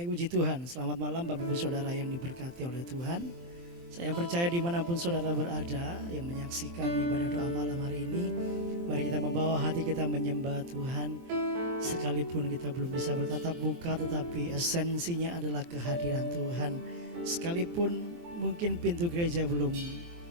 Baik, puji Tuhan. Selamat malam Bapak Ibu Saudara yang diberkati oleh Tuhan. Saya percaya dimanapun saudara berada yang menyaksikan ibadah doa malam hari ini, mari kita membawa hati kita menyembah Tuhan. Sekalipun kita belum bisa bertatap muka, tetapi esensinya adalah kehadiran Tuhan. Sekalipun mungkin pintu gereja belum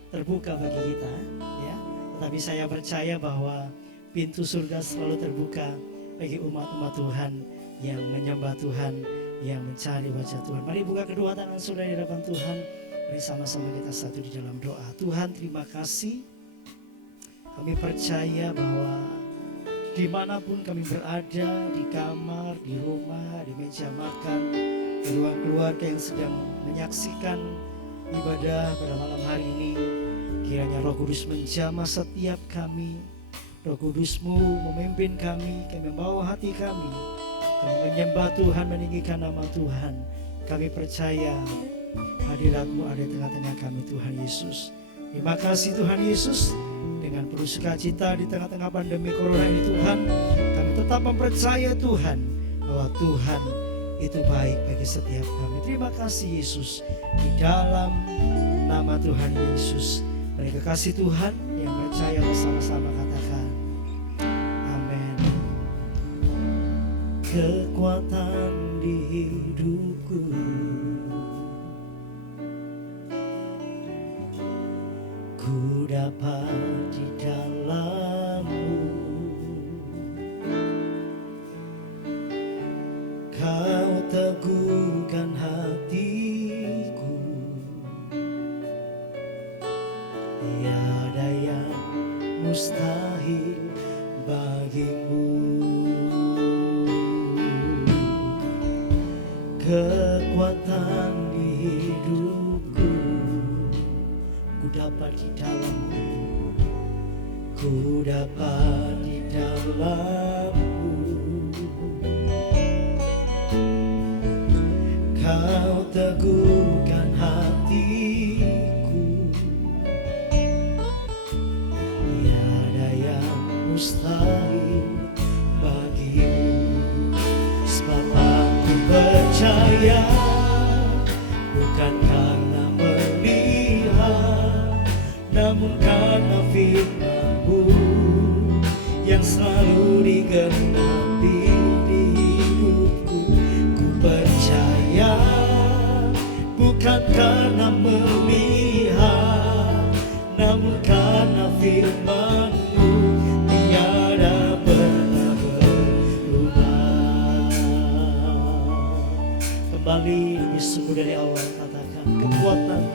terbuka bagi kita, ya, tetapi saya percaya bahwa pintu surga selalu terbuka bagi umat-umat Tuhan yang menyembah Tuhan, yang mencari wajah Tuhan. Mari buka kedua tangan saudara di hadapan Tuhan. Mari sama-sama kita satu di dalam doa. Tuhan, terima kasih. Kami percaya bahwa dimanapun kami berada, di kamar, di rumah, di meja makan, di ruang keluarga yang sedang menyaksikan ibadah pada malam hari ini, kiranya Roh Kudus menjamah setiap kami. Roh Kudus-Mu memimpin kami membawa hati kami menyembah Tuhan, meninggikan nama Tuhan. Kami percaya hadirat-Mu ada di tengah-tengah kami, Tuhan Yesus. Terima kasih Tuhan Yesus. Dengan penuh sukacita di tengah-tengah pandemi corona ini Tuhan, kami tetap mempercaya Tuhan bahwa Tuhan itu baik bagi setiap kami. Terima kasih Yesus. Di dalam nama Tuhan Yesus, beri kekasih Tuhan yang percaya bersama-sama katakan amin. Kekuatan di hidupku, ku dapat di dalam-Mu. Kau teguhkan hatiku, tiada yang mustahil bagimu. Kekuatan di hidupku, ku dapat di dalam-Mu, ku dapat di dalam-Mu. Kau teguhkan hatiku, tiada yang mustahil bagimu. Sebab aku percaya bukan karena melihat, namun karena firman-Mu yang selalu digenapi di hidupku. Ku percaya bukan karena melihat, namun karena firman-Mu tiada pernah berubah. Kembali lebih sungguh dari awal, katakan kekuatan.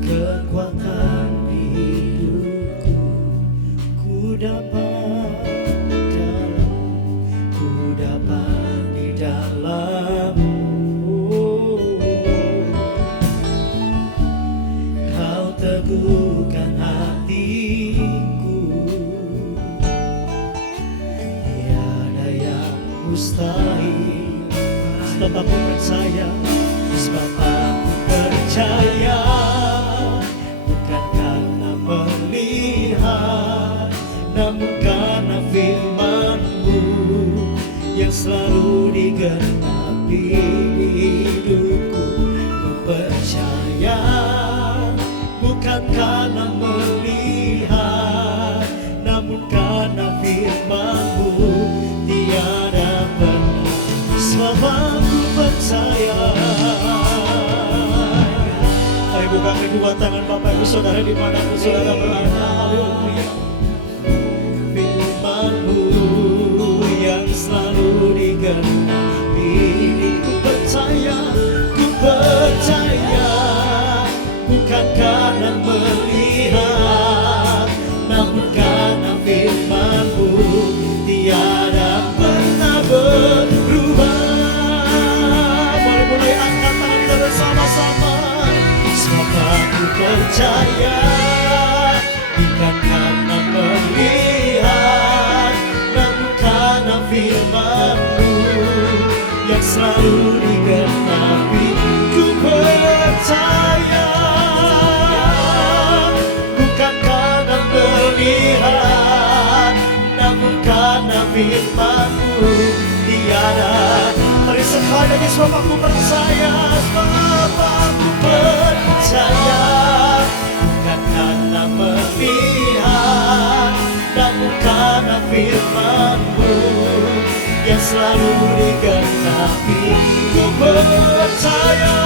Kekuatan di hidupku, ku dapat di dalam, ku dapat di dalam-Mu. Kau teguhkan hatiku, tiada yang mustahil. Sebab aku percaya, sebab aku percaya bukan karena melihat, namun karena firman-Mu yang selalu digenapi di hidupku. Ku percaya bukan karena melihat, namun karena firman-Mu tiada pernah. Sebab aku percaya. Mari buka kedua tangan Bapak Ibu Saudara dimanapun saudara berada. Haleluya. Firman-Mu yang selalu digenapi. Ku percaya bukan karena melihat, namun karena firman-Mu tiada pernah berubah. Mari mulai angkat tangan kita bersama-sama. Sebab aku percaya bukan karena melihat, namun karena firman-Mu yang selalu digenapi. Ku percaya bukan karena melihat, namun karena firman-Mu tiada. Mari sekali lagi, sebab aku percaya, sebab aku percaya, bukan karena melihat, namun karena firman-Mu yang selalu digenapi. Ku percaya,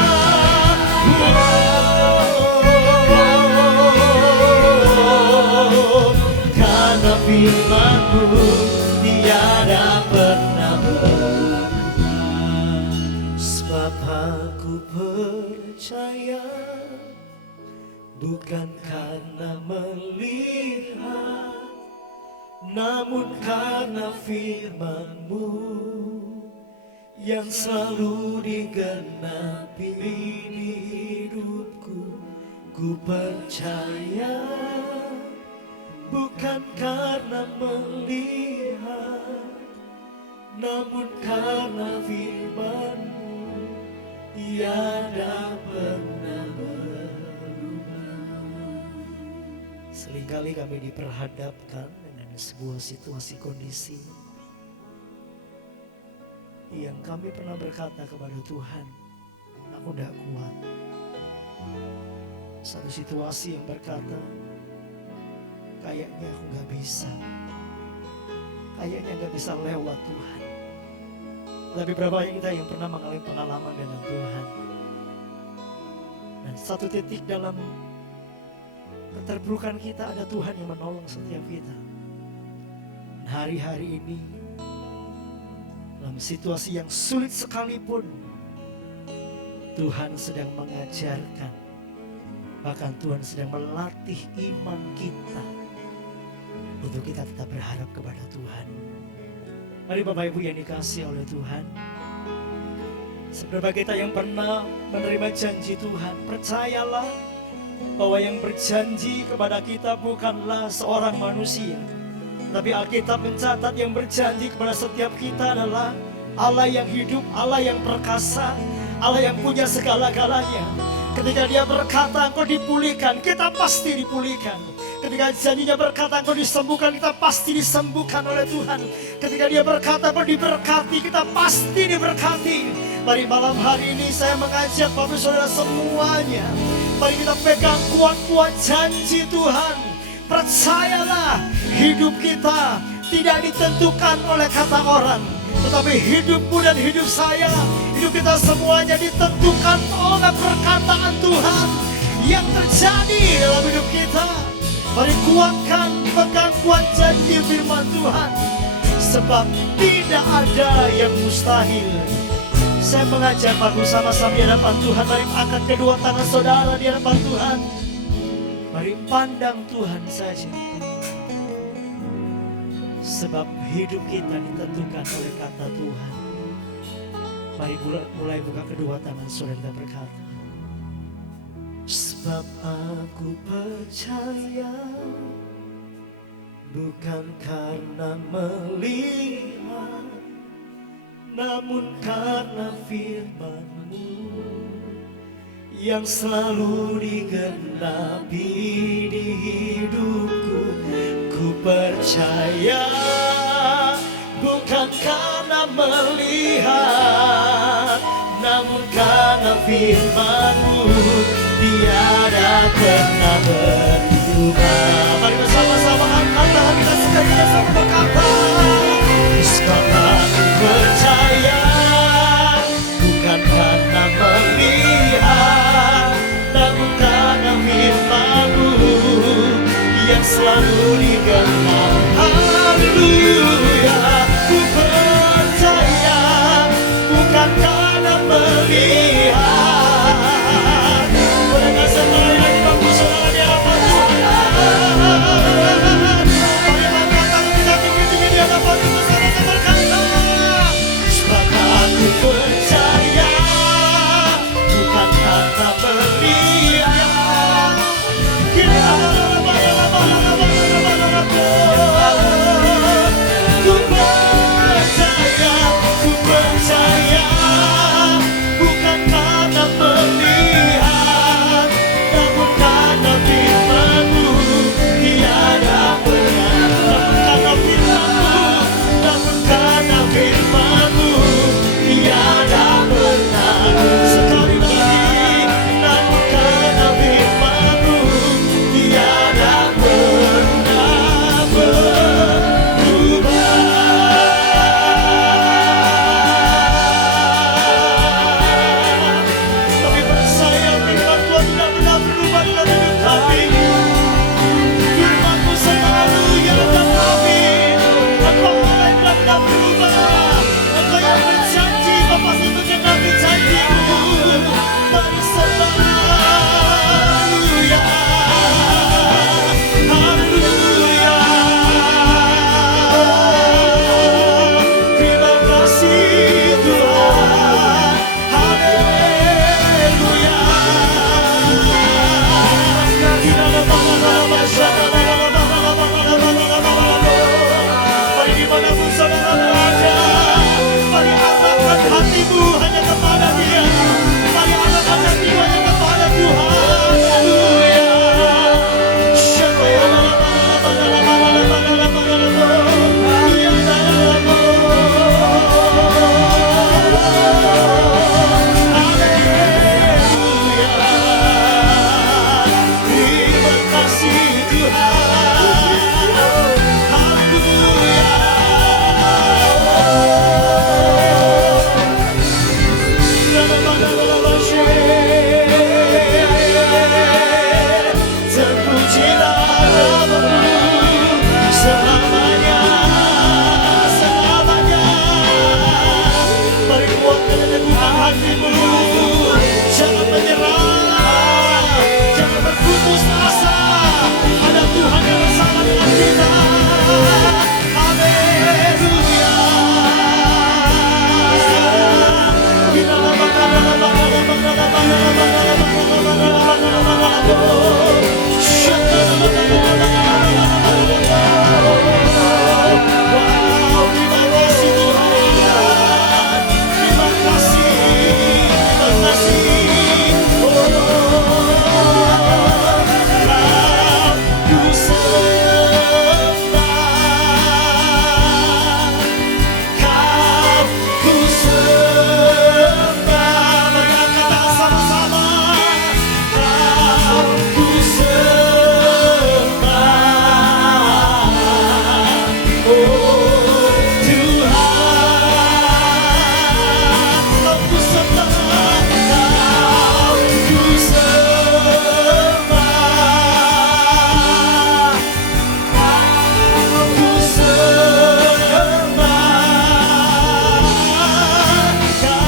karena firman-Mu tiada pernah berubah. Sebab aku percaya, bukan karena melihat, namun karena firman-Mu yang selalu digenapi di hidupku. Ku percaya, bukan karena melihat, namun karena firman-Mu tiada pernah berubah. Seringkali kami diperhadapkan dengan sebuah situasi kondisi yang kami pernah berkata kepada Tuhan, aku tidak kuat. Satu situasi yang berkata, kayaknya aku gak bisa, kayaknya gak bisa lewat Tuhan. Tapi berapa banyak kita yang pernah mengalami pengalaman dengan Tuhan, dan satu titik dalam keterpurukan kita ada Tuhan yang menolong setiap kita. Dan hari-hari ini dalam situasi yang sulit sekalipun, Tuhan sedang mengajarkan, bahkan Tuhan sedang melatih iman kita untuk kita tetap berharap kepada Tuhan. Mari Bapak Ibu yang dikasihi oleh Tuhan, seberapa kita yang pernah menerima janji Tuhan, percayalah bahwa yang berjanji kepada kita bukanlah seorang manusia, tapi Alkitab mencatat yang berjanji kepada setiap kita adalah Allah yang hidup, Allah yang perkasa, Allah yang punya segala-galanya. Ketika Dia berkata engkau dipulihkan, kita pasti dipulihkan. Ketika janjinya berkata engkau disembuhkan, kita pasti disembuhkan oleh Tuhan. Ketika Dia berkata engkau diberkati, kita pasti diberkati. Mari malam hari ini saya mengajak Bapak Saudara semuanya, mari kita pegang kuat-kuat janji Tuhan. Percayalah, hidup kita tidak ditentukan oleh kata orang, tetapi hidupmu dan hidup saya, hidup kita semuanya ditentukan oleh perkataan Tuhan yang terjadi dalam hidup kita. Mari kuatkan, pegang kuat janji firman Tuhan, sebab tidak ada yang mustahil. Saya mengajak Bapak sama-sama di hadapan Tuhan, mari angkat kedua tangan saudara di hadapan Tuhan. Mari pandang Tuhan saja, sebab hidup kita ditentukan oleh kata Tuhan. Mari mulai buka kedua tangan saudara, kita berkata, sebab aku percaya, bukan karena melihat, namun karena firman-Mu yang selalu digenapi di hidupku. Ku percaya, bukan karena melihat, namun karena firman-Mu tiada pernah berubah. Mari bersama-sama angkat tangan kita sekali bersama berkata, sebab aku percaya, bukan karena melihat, namun karena firman-Mu yang selalu digenapi. Haleluya, ku percaya, bukan karena melihat. Mereka semuanya dibangun saudara di hadapan Tuhan. Mari angkat tangan kita tinggi Oh Tuhan, Kau ku sembah, Kau ku sembah, Kau ku sembah, Kau ku sembah. Oh Tuhan,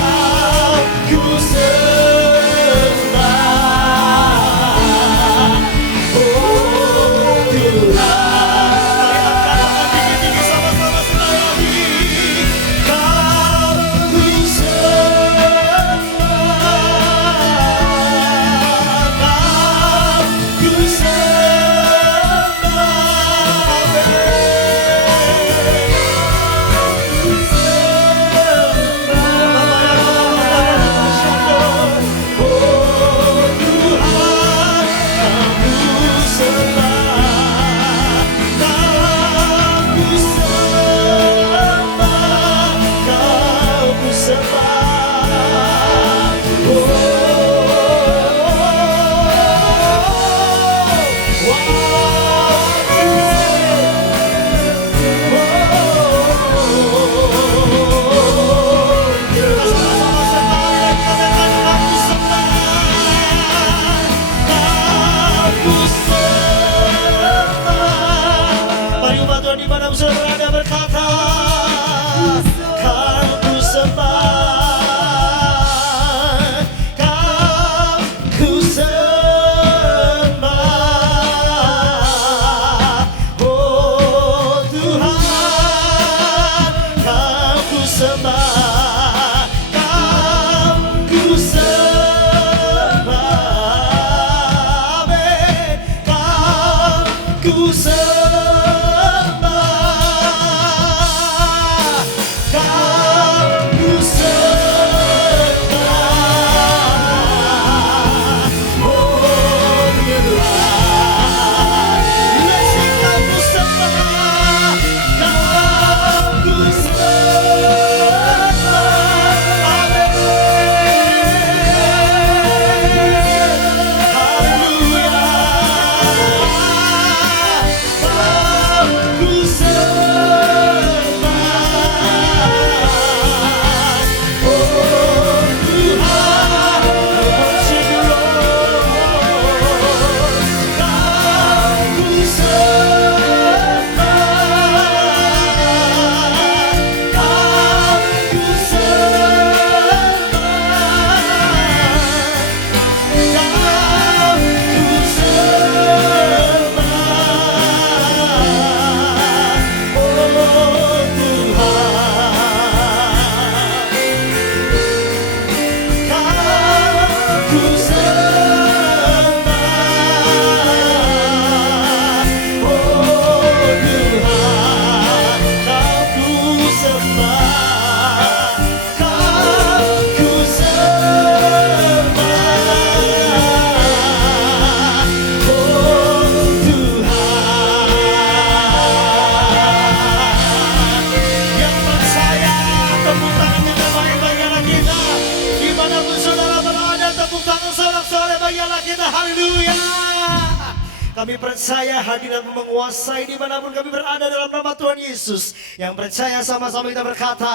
Kami percaya hadiratmu menguasai dimanapun kami berada dalam nama Tuhan Yesus. Yang percaya sama-sama kita berkata,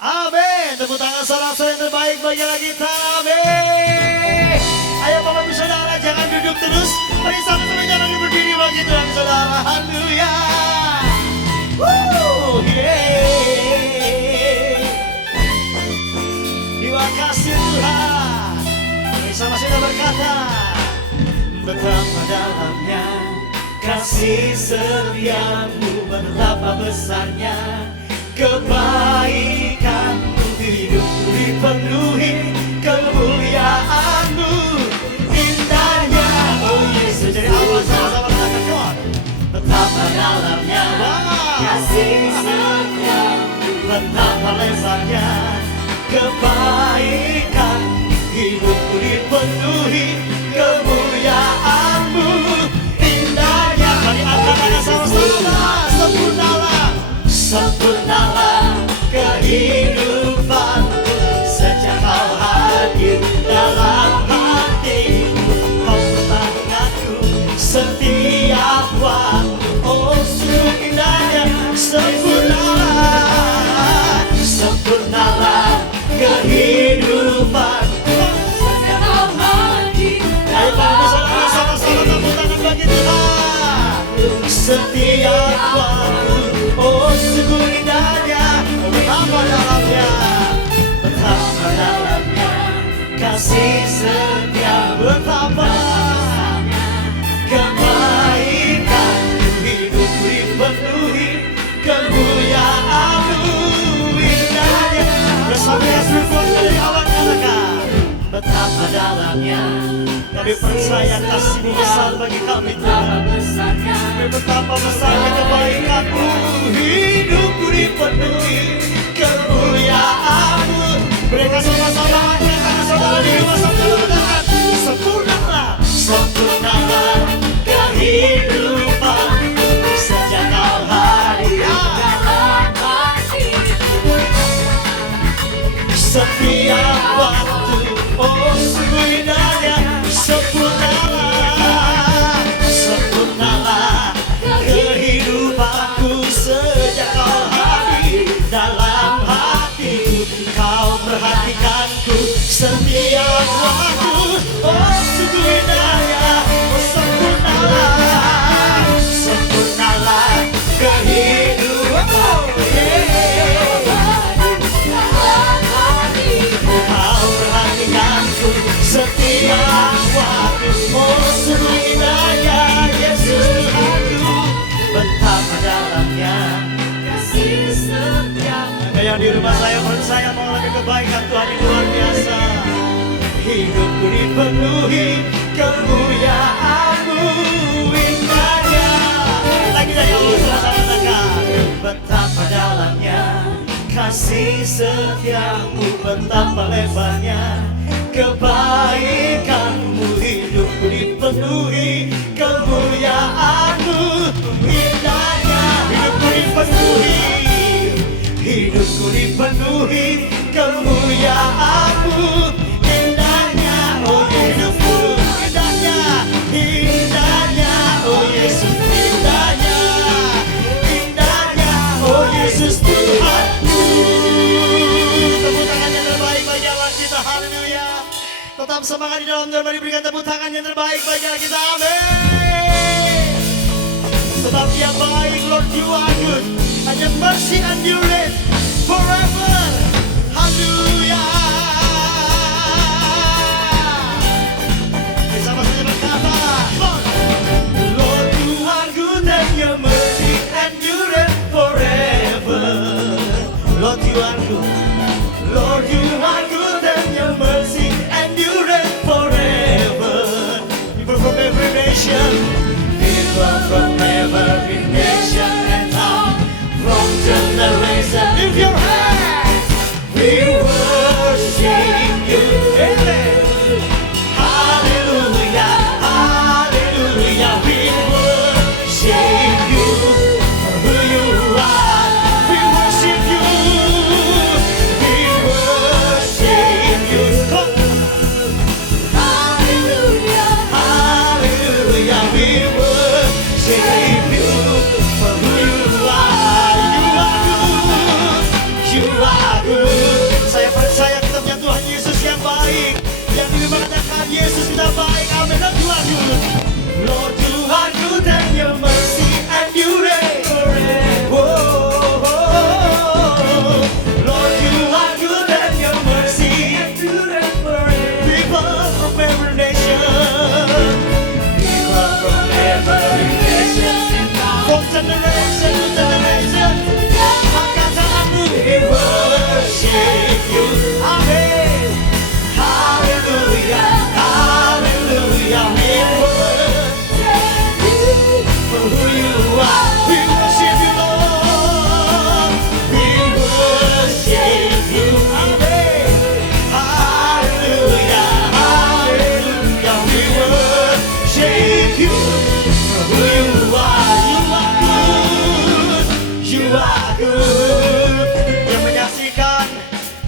amin. Tepuk tangan saudara-saudara yang terbaik bagi kita. Amin. Ayo Bapak Ibu Saudara, jangan duduk terus. Mari sama-sama jangan berdiri bagi Tuhan Saudara. Haleluya. Terima kasih Tuhan. Mari sama-sama berkata, betapa dalamnya kasih setiamu, betapa besarnya kebaikanmu, hidupku dipenuhi kemuliaanmu, indahnya oh Yesus. Jadi awal sama-sama katakan, betapa dalamnya kasih setiamu, betapa besarnya kebaikan, hidupku dipenuhi kemuliaanmu, indahnya. Mari angkat tangan sama-sama. Sempurnalah, sempurnalah kehidupanku sejak kau hadir dalam hatiku. Kau menangatku setiap waktu. Oh sungguh indahnya, betapa dalamnya. Kami percaya kasih-Mu besar bagi kami Tuhan. Betapa besarnya kebaikan-Mu, hidupku dipenuhi kemuliaan-Mu. Mereka sama-sama kita saudara di rumah sambil katakan, sempurnalah, sempurnalah kehidupanku sejak Kau hadir dalam hatiku. Setiap waktu, oh sungguh indahnya, sempurnalah, sempurnalah kehidupanku sejak Kau hadir dalam hatiku. Kau perhatikanku setiap waktu, oh sungguh indahnya, oh sempurnalah, sempurnalah kehidupanku. Kau perhatikanku setiap waktu, oh sungguh indahnya Yesus Tuhanku, betapa dalamnya kasih setiamu. Yang di rumah saya percaya mengalami kebaikan Tuhan yang luar biasa. Hidupku dipenuhi kemuliaan-Mu, indahnya. Lagi dari Allah sama-sama katakan, betapa dalamnya kasih setiamu, betapa lebarnya kebaikan-Mu. Hidupku dipenuhi kemuliaan-Mu, indahnya. Hidupku dipenuhi, hidupku dipenuhi kemuliaan-Mu, indahnya. Oh hidupku indahnya, indahnya. Oh Yesus indahnya, indahnya. Oh Yesus Tuhanku. Tepuk tangan yang terbaik bagi Allah kita, haleluya. Tetap semangat di dalam Tuhan, mari berikan tepuk tangan yang terbaik bagi Allah kita, amin. Sebab Dia baik, Lord you are good, and your mercy endureth forever. Haleluya. Bersama saja berkata, Lord you are good and your mercy endureth forever. Lord you are good, Lord you are good and your mercy endureth forever. People from every nation, people from every nation and tongue, from generation, lift your hands, we worship you. Hallelujah, hallelujah, we worship you for who you are. We worship you, we worship you. Hallelujah, hallelujah, we worship you for who you are. You are good. Saya percaya kita punya Tuhan Yesus yang baik, yang mengatakan Yesus kita baik. Amin. Lord you are good, Lord you are good and your mercy endureth forever. Lord you are good and your mercy endureth forever. People from every nation, people from every nation, from generation to generation, angkat tanganmu, we worship you. Amen. Hallelujah, hallelujah, we worship you for who you are. We worship you, Lord. We worship you. Amen. Hallelujah, hallelujah, we worship you for who you are. You are good, you are good. Yang menyaksikan,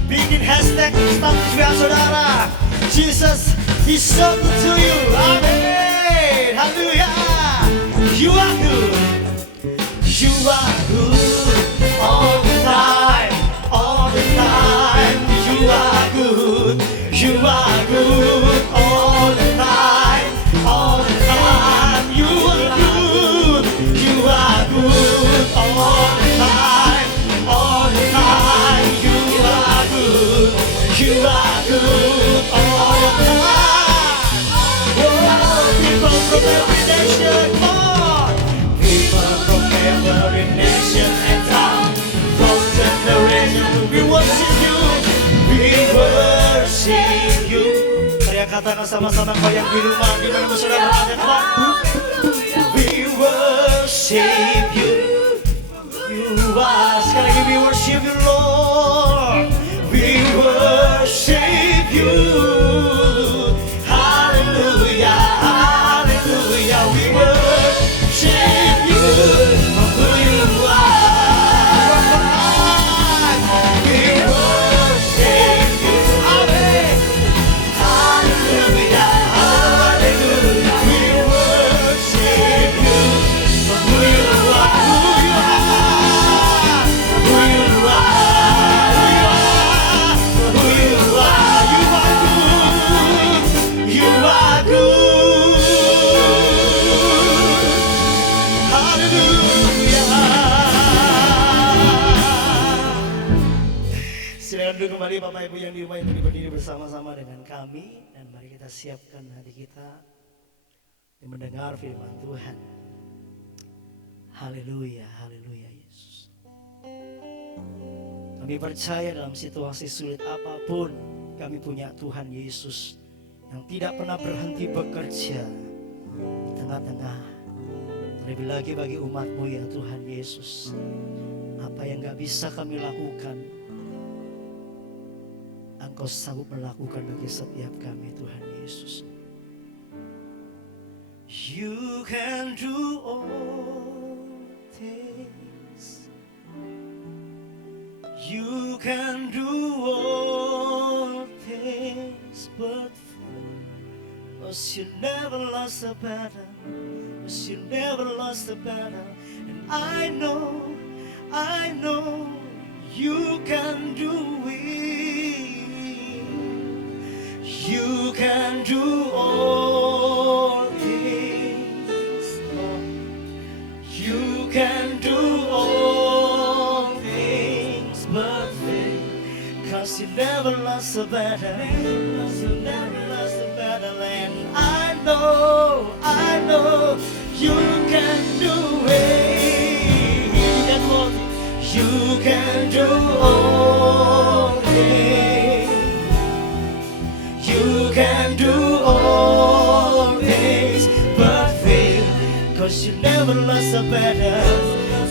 bikin hashtag status WA saudara, Jesus is so good to you. Amen. Hallelujah. You are good, you are good all the time, all the time. You are good, you are good all the time, all the time. You are good, you are good all the time, all the time. You are good, you are good all the time. Oh, people from every nation, come on. People from every nation. angkat tangan sama-sama kau yang di rumah, di mana saudara berada. We worship you. You are, sekali lagi we worship you Lord. We worship you. Hallelujah, hallelujah. We worship you for who you are. We worship you. Amen. Hallelujah, hallelujah. We worship you for who you are. Who you are. Who you are. You are good. You are good. Hallelujah. Silakan duduk kembali Bapak Ibu yang di rumah yang tadi berdiri bersama-sama dengan kami, dan mari kita siapkan hati kita yang mendengar firman Tuhan. Haleluya, haleluya Yesus. Kami percaya dalam situasi sulit apapun, kami punya Tuhan Yesus yang tidak pernah berhenti bekerja di tengah-tengah. Terlebih lagi bagi umat-Mu ya Tuhan Yesus, apa yang gak bisa kami lakukan, Engkau sanggup melakukan bagi setiap kami Tuhan Yesus. You can do all things. You can do all things but fail. 'Cause you never lost a battle. 'Cause you never lost a battle. And I know you can do it. You can do all things. You can do all things but fail. 'Cause you never lost a battle. 'Cause you never lost a battle. And I know you can do it. You can do all things. You can do all things but fail. 'Cause you never lost a battle.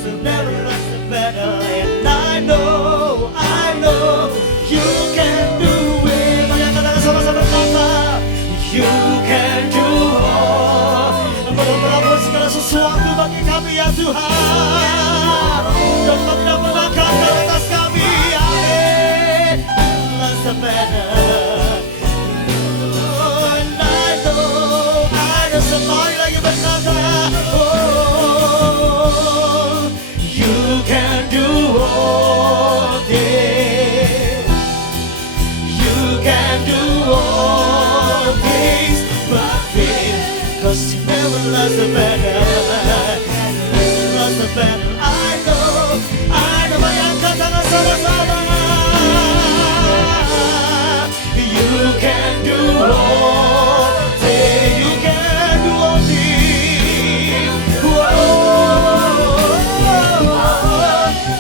You never lost a battle. And I know you can do it. Mari katakan sama-sama kata, you can do all. Engkau melakukan segala sesuatu bagi kami ya Tuhan. Dan Engkau tidak pernah gagal atas kami. Amin. Lost a battle. Sekali lagi berkata, oh, you can do all things. You can do all things but fail. 'Cause you never lost a battle. Lost a battle. I know. Bayangkan tangan sama-sama. You can do all things. You can do all things. Whoa.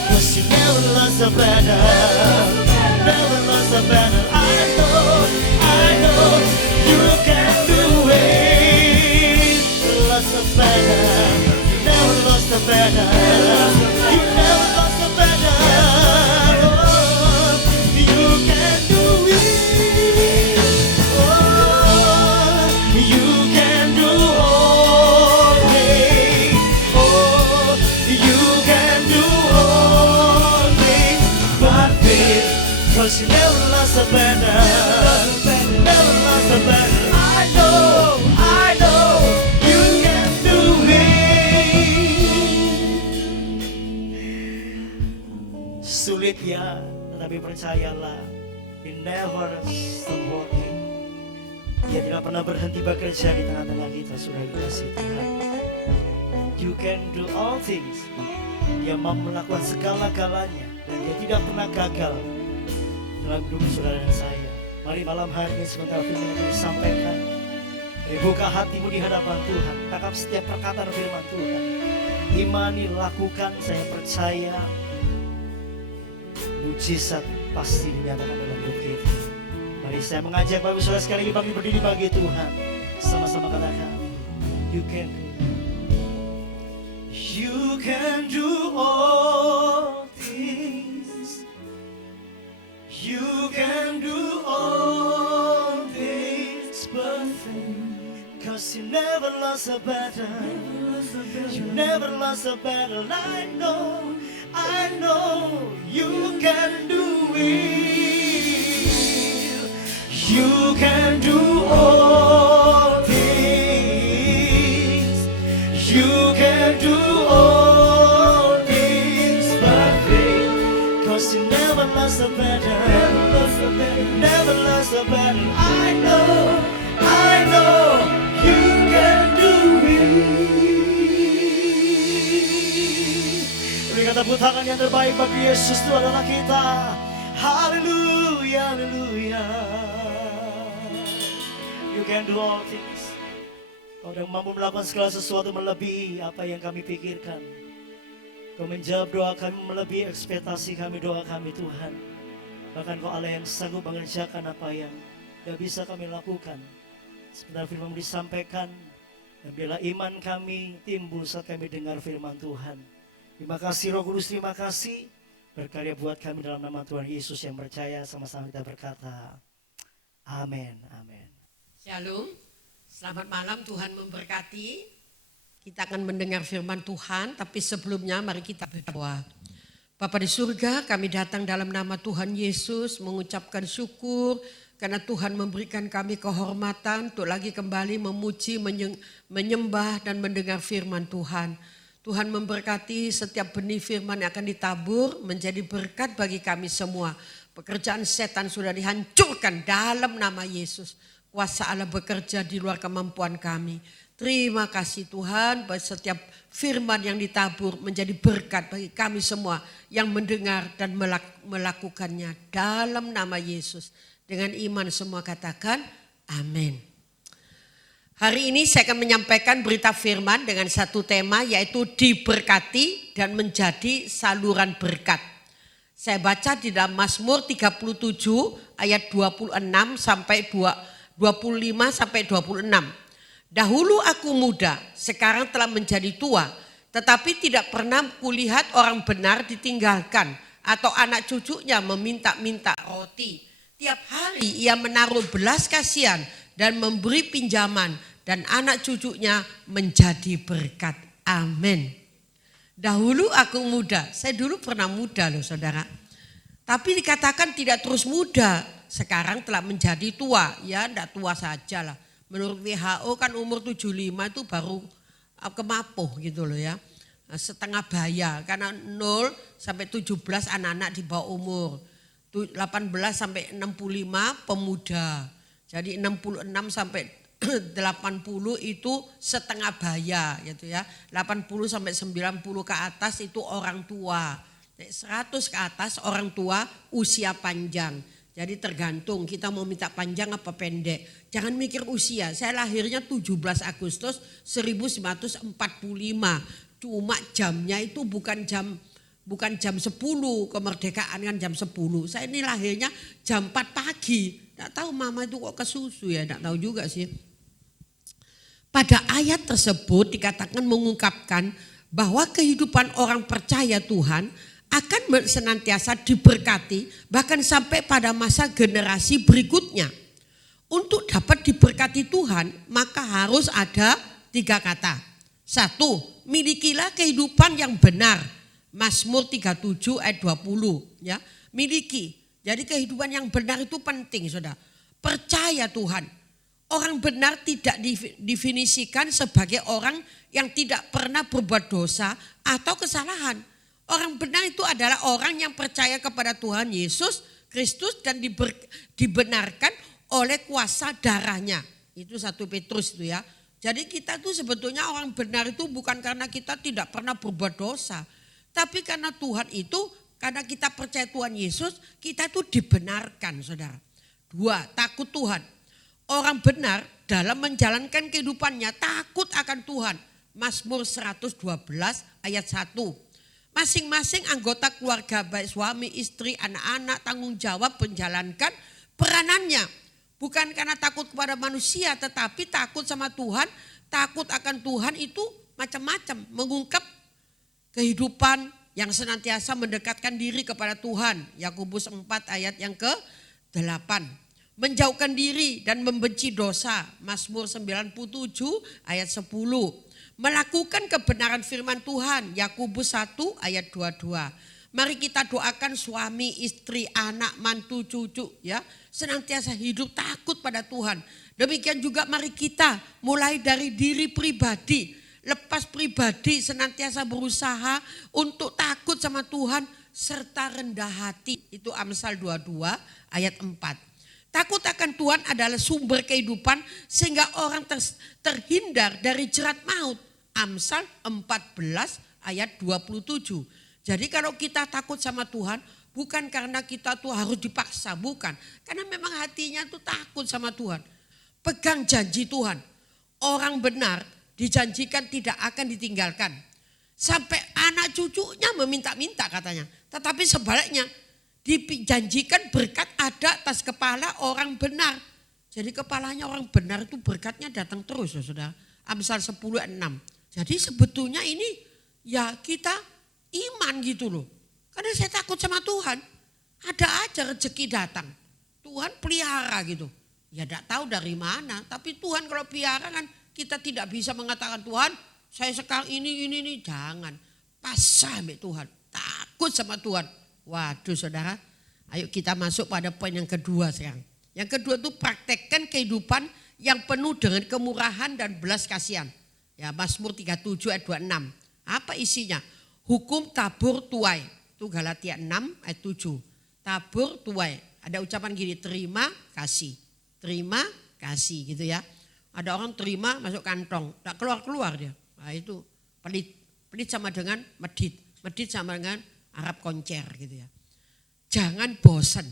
'Cause you never lost a battle. Never lost a battle. I know you can do it. Lost a battle. Never lost a battle. You never lost a battle. Oh, you can do it. Oh, you can do all things. Oh, you can do all things but fail. 'Cause you never lost a battle. Never lost a battle. I know you can do it. Sulit ya, tetapi percayalah, He never stop working. Dia tidak pernah berhenti bekerja di tengah-tengah kita, sudah dikasih Tuhan. You can do all things. Dia mampu melakukan segala-galanya, dan dia tidak pernah gagal dalam hidup saudara dan saya. Mari malam hari ini sebentar firman yang disampaikan, buka hatimu di hadapan Tuhan, tangkap setiap perkataan firman Tuhan, imani, lakukan. Saya percaya mujizat pasti dinyatakan dalam hidup kita. Mari Mari saya mengajak Bapak Saudara sekali lagi bangkit berdiri bagi Tuhan. Sama-sama katakan, you can do. You can do all things. You can do all things but fail. 'Cause you never lost a battle. You never lost a battle. I know you can do it. You can do all things. You can do all things but fail. 'Cause you never lost a battle. Never lost a battle. I know you can do it. Berikan tepuk tangan yang terbaik bagi Yesus, itu adalah kita. Haleluya, haleluya. You can do all things. Kau yang mampu melakukan segala sesuatu melebihi apa yang kami pikirkan. Kau menjawab doa kami melebihi ekspektasi kami, doa kami Tuhan. Bahkan Kau Allah yang sanggup mengerjakan apa yang tidak bisa kami lakukan. Sebentar firman disampaikan, dan bila iman kami timbul saat kami dengar firman Tuhan. Terima kasih Roh Kudus, terima kasih berkarya buat kami dalam nama Tuhan Yesus yang percaya. Sama-sama kita berkata, amin, amin. Shalom, selamat malam, Tuhan memberkati. Kita akan mendengar firman Tuhan, tapi sebelumnya mari kita berdoa. Bapa di surga, kami datang dalam nama Tuhan Yesus mengucapkan syukur karena Tuhan memberikan kami kehormatan untuk lagi kembali memuji, menyembah dan mendengar firman Tuhan. Tuhan memberkati setiap benih firman yang akan ditabur menjadi berkat bagi kami semua. Pekerjaan setan sudah dihancurkan dalam nama Yesus. Kuasa Allah bekerja di luar kemampuan kami. Terima kasih Tuhan, bahwa setiap firman yang ditabur menjadi berkat bagi kami semua yang mendengar dan melakukannya dalam nama Yesus. Dengan iman semua katakan amin. Hari ini saya akan menyampaikan berita firman dengan satu tema, yaitu diberkati dan menjadi saluran berkat. Saya baca di dalam Mazmur 37 ayat 26 sampai 25 sampai 26. Dahulu aku muda, sekarang telah menjadi tua, tetapi tidak pernah kulihat orang benar ditinggalkan atau anak cucunya meminta-minta roti. Tiap hari ia menaruh belas kasihan dan memberi pinjaman, dan anak cucunya menjadi berkat. Amin. Dahulu aku muda, saya dulu pernah muda loh saudara. Tapi dikatakan tidak terus muda, sekarang telah menjadi tua. Ya enggak tua saja lah. Menurut WHO kan umur 75 itu baru kemapuh gitu loh ya. Setengah baya, karena 0 sampai 17 anak-anak di bawah umur. 18 sampai 65 pemuda. Jadi 66 sampai 80 itu setengah baya gitu ya. 80 sampai 90 ke atas itu orang tua. 100 ke atas orang tua usia panjang. Jadi tergantung kita mau minta panjang apa pendek. Jangan mikir usia. Saya lahirnya 17 Agustus 1945. Cuma jamnya itu bukan jam 10 kemerdekaan kan jam 10. Saya ini lahirnya jam 4 pagi. Enggak tahu mama itu kok kesusu ya, enggak tahu juga sih. Pada ayat tersebut dikatakan mengungkapkan bahwa kehidupan orang percaya Tuhan akan senantiasa diberkati bahkan sampai pada masa generasi berikutnya. Untuk dapat diberkati Tuhan maka harus ada 3 kata. 1, milikilah kehidupan yang benar. Mazmur 37 ayat 20 ya. Miliki. Jadi kehidupan yang benar itu penting Saudara. Percaya Tuhan. Orang benar tidak didefinisikan sebagai orang yang tidak pernah berbuat dosa atau kesalahan. Orang benar itu adalah orang yang percaya kepada Tuhan Yesus Kristus dan dibenarkan oleh kuasa darahnya. Itu 1 Petrus itu ya. Jadi kita tuh sebetulnya orang benar itu bukan karena kita tidak pernah berbuat dosa. Tapi karena Tuhan itu, karena kita percaya Tuhan Yesus, kita itu dibenarkan saudara. 2, takut Tuhan. Orang benar dalam menjalankan kehidupannya takut akan Tuhan. Mazmur 112 ayat 1. Masing-masing anggota keluarga baik suami, istri, anak-anak tanggung jawab menjalankan peranannya. Bukan karena takut kepada manusia, tetapi takut sama Tuhan, takut akan Tuhan itu macam-macam. Mengungkap kehidupan yang senantiasa mendekatkan diri kepada Tuhan. Yakobus 4 ayat yang ke-8. Menjauhkan diri dan membenci dosa. Mazmur 97 ayat 10. Melakukan kebenaran firman Tuhan. Yakobus 1 ayat 22. Mari kita doakan suami, istri, anak, mantu, cucu ya. Senantiasa hidup takut pada Tuhan. Demikian juga mari kita mulai dari diri pribadi. Lepas pribadi senantiasa berusaha untuk takut sama Tuhan serta rendah hati. Itu Amsal 22 ayat 4. Takut akan Tuhan adalah sumber kehidupan sehingga orang terhindar dari jerat maut. Amsal 14 ayat 27. Jadi kalau kita takut sama Tuhan bukan karena kita tuh harus dipaksa, bukan. Karena memang hatinya tuh takut sama Tuhan. Pegang janji Tuhan. Orang benar dijanjikan tidak akan ditinggalkan. Sampai anak cucunya meminta-minta katanya. Tetapi sebaliknya dijanjikan berkat ada atas kepala orang benar. Jadi kepalanya orang benar itu berkatnya datang terus ya saudara. Amsal 10 ayat 6. Jadi sebetulnya ini ya kita iman gitu loh. Karena saya takut sama Tuhan. Ada aja rezeki datang. Tuhan pelihara gitu. Ya tidak tahu dari mana. Tapi Tuhan kalau pelihara kan kita tidak bisa mengatakan Tuhan saya sekarang ini. Jangan. Pasrah sama Tuhan. Takut sama Tuhan. Waduh saudara. Ayo kita masuk pada poin yang kedua sekarang. Yang kedua itu praktekkan kehidupan yang penuh dengan kemurahan dan belas kasihan. Ya Mazmur 37 ayat 26. Apa isinya? Hukum tabur tuai. Itu Galatia 6 ayat 7. Tabur tuai. Ada ucapan gini, terima kasih. Terima kasih gitu ya. Ada orang terima masuk kantong. Tak keluar-keluar dia. Nah itu pelit. Pelit sama dengan medit. Medit sama dengan Arab koncer gitu ya. Jangan bosan.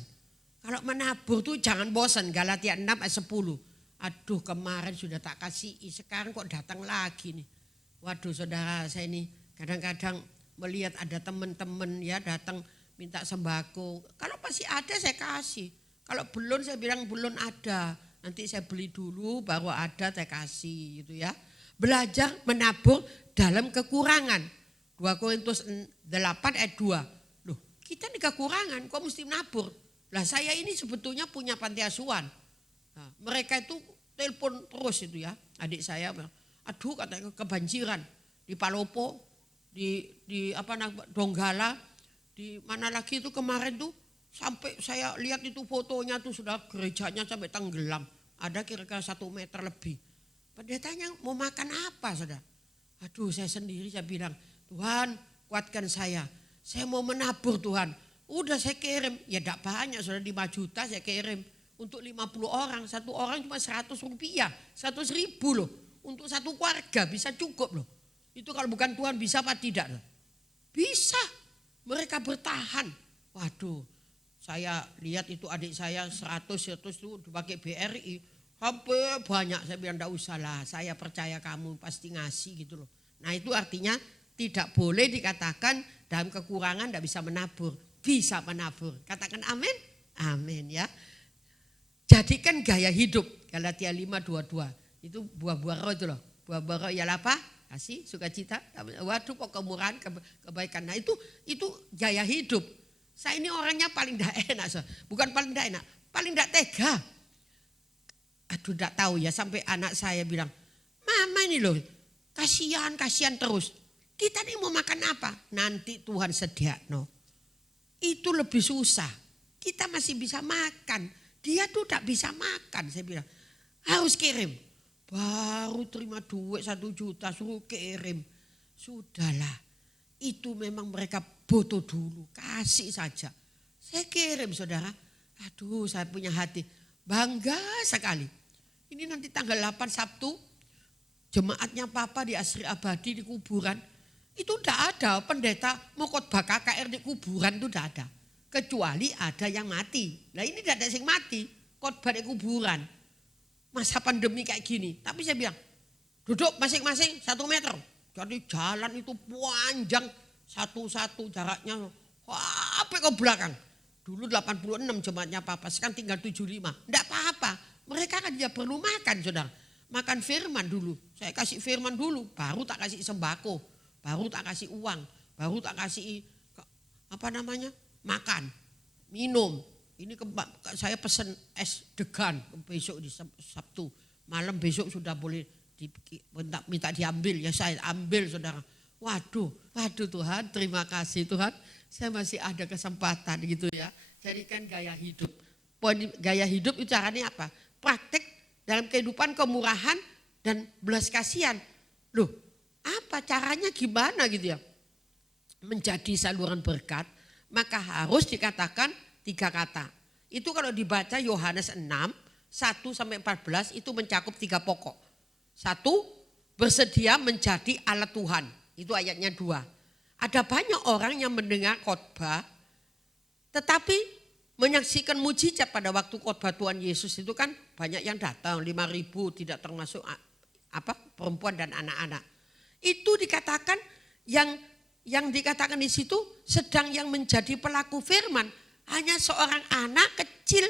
Kalau menabur tuh jangan bosan. Galatia 6 ayat 10. Aduh kemarin sudah tak kasih. Sekarang kok datang lagi nih. Waduh saudara saya ini kadang-kadang melihat ada teman-teman ya datang minta sembako. Kalau masih ada saya kasih. Kalau belum saya bilang belum ada. Nanti saya beli dulu baru ada saya kasih gitu ya. Belajar menabur dalam kekurangan. 2 Korintus 8 ayat 2. Loh kita ini kekurangan kok mesti menabur. Lah saya ini sebetulnya punya panti asuhan. Nah, mereka itu telepon terus itu ya. Adik saya aduh katanya kebanjiran di Palopo. Di Donggala, di mana lagi itu kemarin tuh sampai saya lihat itu fotonya tuh sudah gerejanya sampai tenggelam. Ada kira-kira 1 meter lebih. Pendetanya mau makan apa saudara? Aduh saya sendiri saya bilang, Tuhan kuatkan saya mau menabur Tuhan. Udah saya kirim, ya tidak banyak sudah 5 juta saya kirim. Untuk 50 orang, 1 orang cuma 100 rupiah, 100 ribu loh. Untuk 1 keluarga bisa cukup loh. Itu kalau bukan Tuhan bisa apa tidak? Bisa. Mereka bertahan. Waduh. Saya lihat itu adik saya 100 itu dipakai BRI. Hampir banyak. Saya bilang enggak usah lah. Saya percaya kamu pasti ngasih gitu loh. Nah itu artinya tidak boleh dikatakan dalam kekurangan enggak bisa menabur. Bisa menabur. Katakan amin. Amin ya. Jadikan gaya hidup. Galatia 5:22. Itu buah-buah roh itu loh. Buah-buah roh ialah apa? Kasih, sukacita, waduh kok kemurahan, kebaikan. Nah itu gaya hidup. Saya ini orangnya paling tidak enak. Bukan paling tidak enak, paling tidak tega. Aduh tidak tahu ya sampai anak saya bilang, mama ini loh kasihan terus. Kita ini mau makan apa? Nanti Tuhan sediakno. Itu lebih susah. Kita masih bisa makan. Dia tuh tidak bisa makan saya bilang. Harus kirim. Baru terima duit 1 juta suruh kirim. Sudahlah. Itu memang mereka butuh dulu. Kasih saja. Saya kirim saudara. Aduh saya punya hati. Bangga sekali. Ini nanti tanggal 8 Sabtu. Jemaatnya Papa di Asri Abadi di kuburan. Itu tidak ada pendeta mau khotbah KKR di kuburan itu tidak ada. Kecuali ada yang mati. Nah ini tidak ada yang mati. Khotbah di kuburan. Masa pandemi kayak gini. Tapi saya bilang, duduk masing-masing 1 meter. Jadi jalan itu panjang satu-satu jaraknya. Sampai ke belakang. Dulu 86 jemaatnya Papa, sekarang tinggal 75. Enggak apa-apa, mereka kan dia perlu makan saudara. Makan firman dulu, saya kasih firman dulu, baru tak kasih sembako, baru tak kasih uang, baru tak kasih makan, minum. Ini saya pesen es degan besok di Sabtu. Malam besok sudah boleh minta diambil, ya saya ambil saudara. Waduh Tuhan, terima kasih Tuhan. Saya masih ada kesempatan gitu ya. Jadikan gaya hidup. Gaya hidup itu caranya apa? Praktek dalam kehidupan kemurahan dan belas kasihan. Loh, apa caranya gimana gitu ya? Menjadi saluran berkat, maka harus dikatakan 3 kata. Itu kalau dibaca Yohanes 6, 1-14 itu mencakup 3 pokok. 1, bersedia menjadi alat Tuhan. Itu ayatnya 2. Ada banyak orang yang mendengar khotbah, tetapi menyaksikan mujizat pada waktu khotbah Tuhan Yesus itu kan banyak yang datang, 5.000 tidak termasuk perempuan dan anak-anak. Itu dikatakan yang dikatakan di situ sedang yang menjadi pelaku firman hanya seorang anak kecil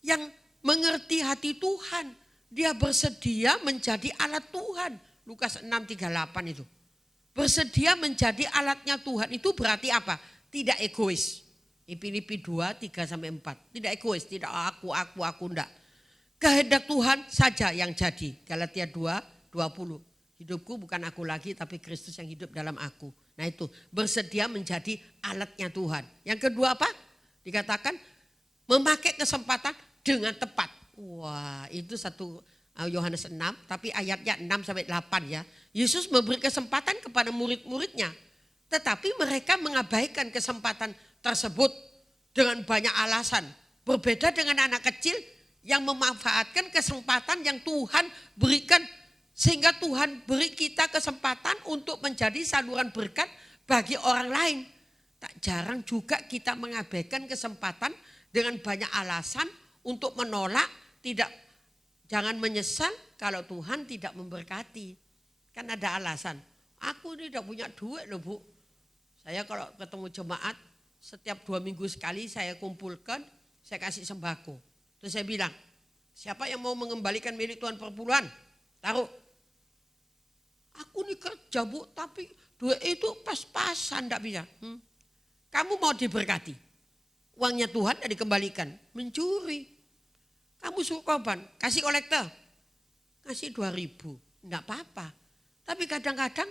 yang mengerti hati Tuhan. Dia bersedia menjadi alat Tuhan. Lukas 6:38 itu. Bersedia menjadi alatnya Tuhan itu berarti apa? Tidak egois. Filipi 2:3-4. Tidak egois, tidak aku enggak. Kehendak Tuhan saja yang jadi. Galatia 2:20. Hidupku bukan aku lagi tapi Kristus yang hidup dalam aku. Nah itu bersedia menjadi alatnya Tuhan. Yang kedua apa? Dikatakan memakai kesempatan dengan tepat. Wah, itu 1 Yohanes 6 tapi ayatnya 6-8 ya. Yesus memberi kesempatan kepada murid-muridnya. Tetapi mereka mengabaikan kesempatan tersebut dengan banyak alasan. Berbeda dengan anak kecil yang memanfaatkan kesempatan yang Tuhan berikan. Sehingga Tuhan beri kita kesempatan untuk menjadi saluran berkat bagi orang lain. Tak jarang juga kita mengabaikan kesempatan dengan banyak alasan untuk menolak. Jangan menyesal kalau Tuhan tidak memberkati. Kan ada alasan, aku ini tidak punya duit loh Bu. Saya kalau ketemu jemaat, setiap 2 minggu sekali saya kumpulkan, saya kasih sembako. Terus saya bilang, siapa yang mau mengembalikan milik Tuhan perpuluhan? Taruh. Aku ini kerja Bu, tapi duit itu pas-pasan tidak bisa. Kamu mau diberkati, uangnya Tuhan tidak dikembalikan, mencuri. Kamu suruh korban, kasih kolektor, kasih 2.000, enggak apa-apa. Tapi kadang-kadang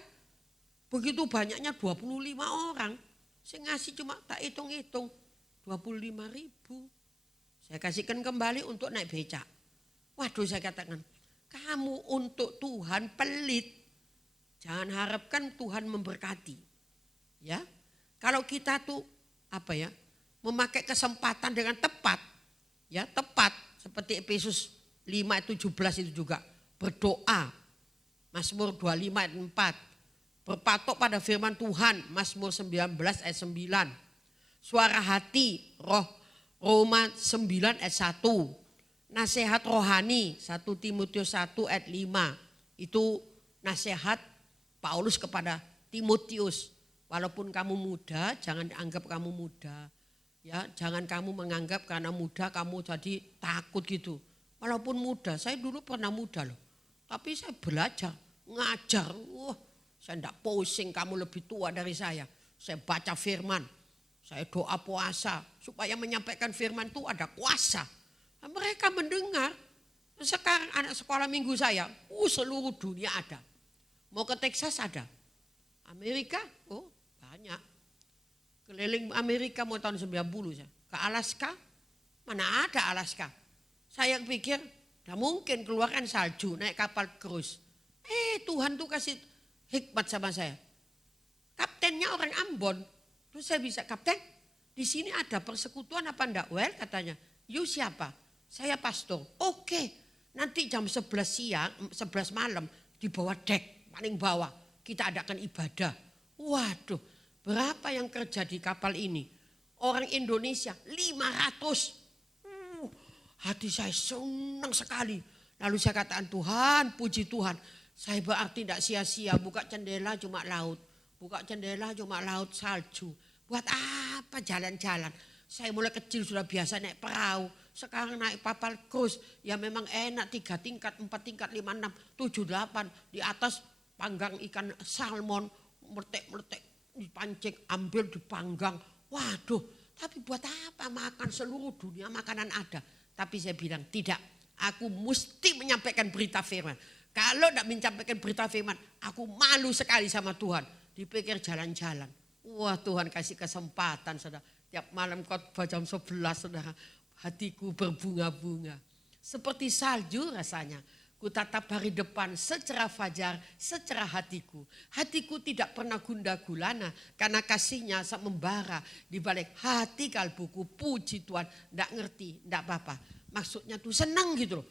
begitu banyaknya 25 orang, saya ngasih cuma tak hitung-hitung 25.000. Saya kasihkan kembali untuk naik becak. Waduh saya katakan, kamu untuk Tuhan pelit, jangan harapkan Tuhan memberkati. Ya, kalau kita tuh memakai kesempatan dengan tepat, ya tepat seperti Efesus 5:17 itu juga berdoa. Mazmur 25 ayat 4. Berpatok pada firman Tuhan. Mazmur 19 ayat 9. Suara hati Roma 9 ayat 1. Nasihat rohani 1 Timotius 1 ayat 5. Itu nasihat Paulus kepada Timotius. Walaupun kamu muda, jangan anggap kamu muda. Ya, jangan kamu menganggap karena muda kamu jadi takut gitu. Walaupun muda, saya dulu pernah muda loh. Tapi saya belajar, ngajar. Saya enggak pusing kamu lebih tua dari saya. Saya baca firman, saya doa puasa. Supaya menyampaikan firman itu ada kuasa. Nah, mereka mendengar. Sekarang anak sekolah minggu saya, seluruh dunia ada. Mau ke Texas ada. Amerika, banyak. Keliling Amerika mau tahun 90 saya. Ke Alaska, mana ada Alaska. Saya pikir, tidak mungkin keluarkan salju, naik kapal cruise. Tuhan tuh kasih hikmat sama saya. Kaptennya orang Ambon. Terus saya bisa, Kapten, di sini ada persekutuan apa enggak? Well katanya, you siapa? Saya pastor. Oke, nanti jam 11 siang, 11 malam di bawah dek, paling bawah. Kita adakan ibadah. Waduh, berapa yang kerja di kapal ini? Orang Indonesia 500. Hati saya senang sekali. Lalu saya katakan, Tuhan, puji Tuhan. Saya berarti tidak sia-sia, buka jendela cuma laut. Buka jendela cuma laut salju. Buat apa jalan-jalan? Saya mulai kecil sudah biasa naik perahu. Sekarang naik kapal cruise. Ya memang enak 3 tingkat, 4 tingkat, 5, 6, 7, 8. Di atas panggang ikan salmon. Meletek-meletek dipancing, ambil dipanggang. Waduh, tapi buat apa makan seluruh dunia makanan ada. Tapi saya bilang tidak. Aku mesti menyampaikan berita firman. Kalau tidak menyampaikan berita firman, aku malu sekali sama Tuhan. Dipikir jalan-jalan. Wah, Tuhan kasih kesempatan, saudara. Tiap malam khotbah jam 11, saudara. Hatiku berbunga-bunga. Seperti salju rasanya. Ku tatap hari depan secerah fajar, secerah hatiku. Hatiku tidak pernah gundah gulana karena kasihnya membara di balik hati kalbuku. Puji Tuhan, tidak ngerti, tidak apa-apa. Maksudnya tuh senang gitu loh.